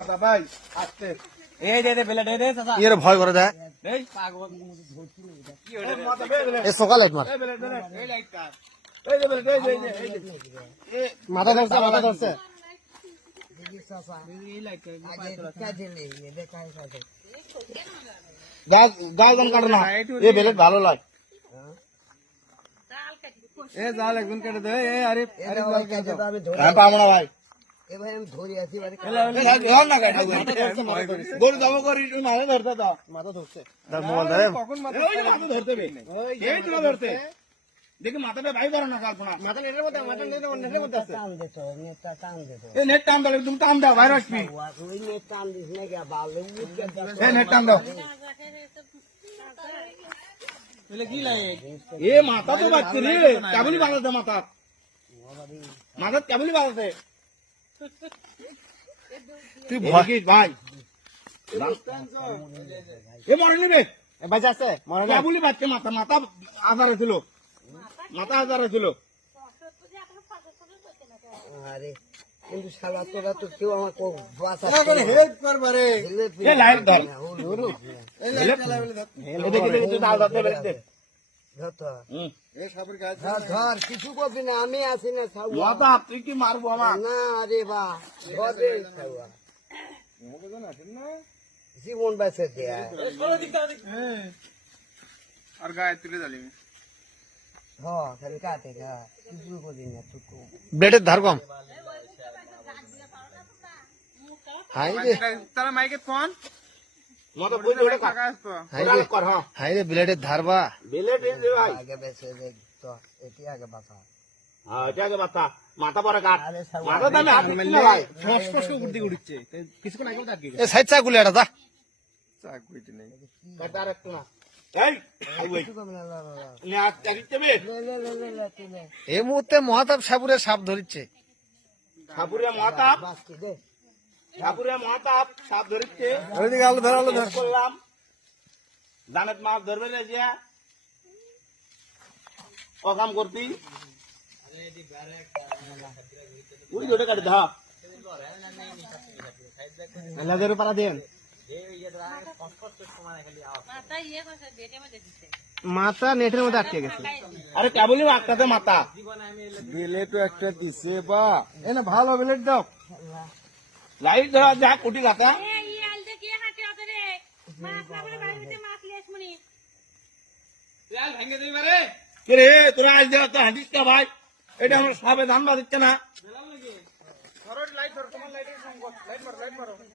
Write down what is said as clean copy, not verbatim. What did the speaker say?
ভাই আসতে এই দে দে বেলা দে দে চাচা এর ভয় করে দেয় এই পাগল কি ওটা এ সকাল লাইট মার এই লাইটটা এই যে এই মাথা ধরছে মাথা ধরছে এই লাইট গাছ কাটো না এই বেলেট ভালো লাগে এ জাল একজন কেটে দে এ আরে আরে জাল কেটে দে আমি পাবো না ভাই গরু যাবো করি মাথা ধরতে দাও মাথা ধরছে তার মোবাইল ধরে কখন মাথা ওই যে মাথা ধরতে বে এই তো ধরতে দেখি মাথাটা ভাই করো না কাল্পনা মাথা নেটের মধ্যে আছে এই নেট টান দাও তুমি টান দাও ভাই আসবি এই নেট টান দাও বলে কি লাগে এ মাথা তো বাচ্চা রে কেবলই বাঁধাতে মাথা মাথা কেবলই বাঁধাতে তুই ভয় ভাই এ মরে নিবে বাজে আছে মনে না কেবলই বাচ্চা মাথা মাথা আধারে ছিল মাথা আধারে ছিল আরে কিন্তু শালা তোরা তো কেউ আমার বাঁচা হেড করবারে এ লাইট ধর এই লাইট চালাবে এদিকে ডাল ধরতে বেরতে ধর কিছু করবি না আমি আছি না ছাউয়া মাথা তুই কি মারবো আমার না রে বা ধর রে ছাউয়া জীবন বেঁচে দেয়া আর গায়ে তুলে জ্বালিবি খালি কাটে গা কিছু করি না টুকু ব্লেডের ধার কম হাই রে তারা মাইকে ফোন মাথা বুঝে ওটা কাট হাই রে কর হ্যাঁ হাই রে ব্লেডের ধার বা বেলে দে ভাই আগে বেঁচে দে তো এটি আগে বাঁচা হ্যাঁ এটাকে মাথা মাথা পরে কাট আরে ছাউয়া মাথা দামে হাত দিচ্ছি না ভাই ফসফস উঠতে উঠছে কিছুক্ষণ আগে ডাকি এ সাইড চা গুলে এটা যা চাক কইতে নেই কাট আর একটু না এই ওই কিছু করবি না লা, লা, লা। নে হাত চাকিতে বে লে, তুই লে। এই মুহূর্তে মহাতাপ সাপুরের সাপ ধরিচ্ছে ঠাকুরিয়া মাতাপ বাস কি দে ঠাকুরিয়া মাতাপ সাপ ধরিচ্ছে ওইদিকে আলো ধর আলো ধর করলাম জানেত মাছ ধরবে রে যে ও কাম করতি উড়ি ধরে কাটি দা এলাদের পারা দেন মাথা নেটের মধ্যে আটকে গেছে আরে কেবলই একটাতে মাথা ব্লেডও একটা দিছে বা এনে ভালো ব্লেড দাও লাইট ধরা যা কুটি গাতা কে রে তোরা আজ যা তো হাঁটিস কা ভাই এটা আমরা সবে ধান বাঁধিচ্ছে না